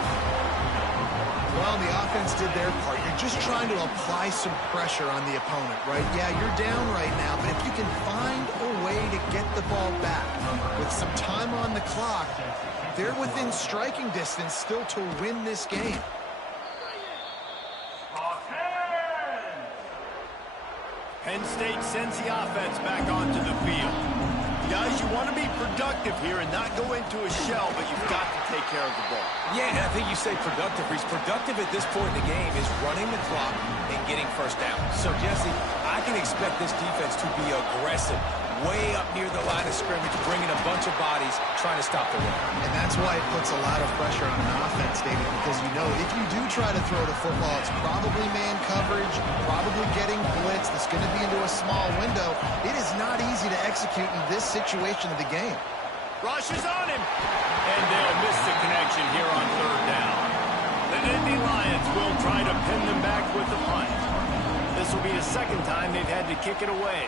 Well, the offense did their part. You're just trying to apply some pressure on the opponent, right? Yeah, you're down right now, but if you can find a way to get the ball back with some time on the clock, they're within striking distance still to win this game. Penn State sends the offense back onto the field. Guys, you want to be productive here and not go into a shell, but you've got to take care of the ball. Yeah, and I think you say productive. He's productive at this point in the game is running the clock and getting first down. So, Jesse, I can expect this defense to be aggressive, way up near the line of scrimmage, bringing a bunch of bodies, trying to stop the run. And that's why it puts a lot of pressure on an offense, David, because you know if you do try to throw the football, it's probably man coverage, probably getting blitz. That's going to be into a small window. It is not easy to execute in this situation of the game. Rush is on him. And they'll miss the connection here on 3rd down. The Nittany Lions will try to pin them back with the punt. This will be the 2nd time they've had to kick it away.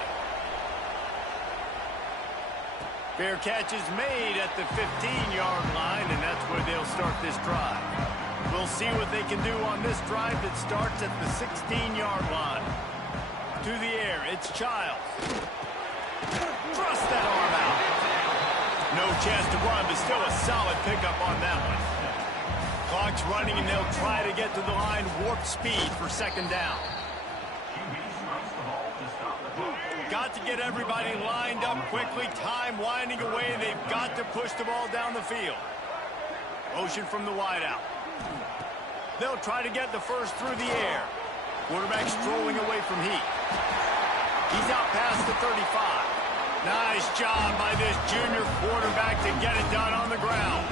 Fair catch is made at the 15-yard line, and that's where they'll start this drive. We'll see what they can do on this drive that starts at the 16-yard line. To the air, it's Childs. Thrust that arm out. No chance to run, but still a solid pickup on that one. Clock's running, and they'll try to get to the line warp speed for 2nd down. Got to get everybody lined up quickly. Time winding away. They've got to push the ball down the field. Motion from the wideout. They'll try to get the first through the air. Quarterback strolling away from heat. He's out past the 35. Nice job by this junior quarterback to get it done on the ground.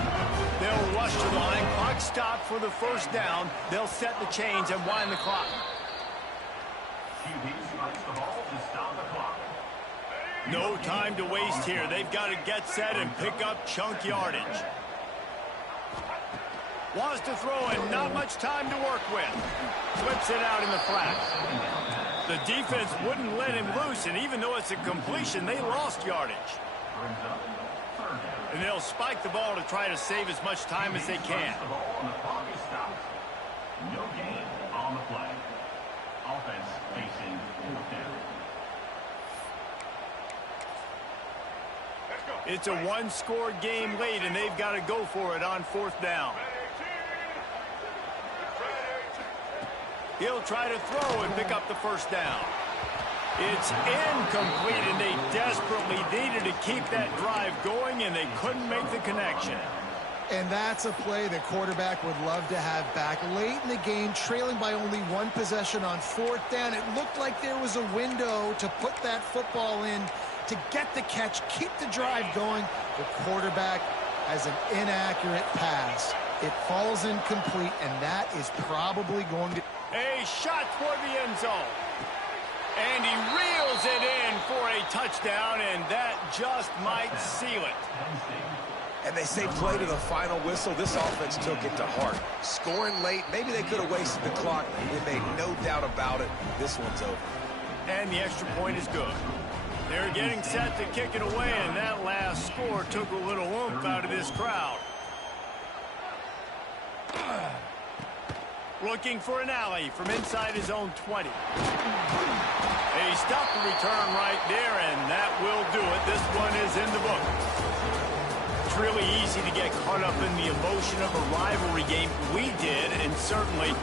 They'll rush to the line. Clock stopped for the first down. They'll set the chains and wind the clock. No time to waste here. They've got to get set and pick up chunk yardage. Wants to throw and not much time to work with. Flips it out in the flat. The defense wouldn't let him loose, and even though it's a completion, they lost yardage. And they'll spike the ball to try to save as much time as they can. No gain on the play. Offense facing 4th down. It's a one-score game late, and they've got to go for it on 4th down. He'll try to throw and pick up the first down. It's incomplete, and they desperately needed to keep that drive going, and they couldn't make the connection. And that's a play the quarterback would love to have back. Late in the game, trailing by only 1 possession on 4th down, it looked like there was a window to put that football in, to get the catch, keep the drive going. The quarterback has an inaccurate pass. It falls incomplete, and that is probably going to... A shot toward the end zone. And he reels it in for a touchdown, and that just might seal it. And they say play to the final whistle. This offense took it to heart. Scoring late, maybe they could have wasted the clock. They made no doubt about it. This one's over. And the extra point is good. They're getting set to kick it away, and that last score took a little oomph out of this crowd. Looking for an alley from inside his own 20. He stopped the return right there, and that will do it. This one is in the book. It's really easy to get caught up in the emotion of a rivalry game. We did, and certainly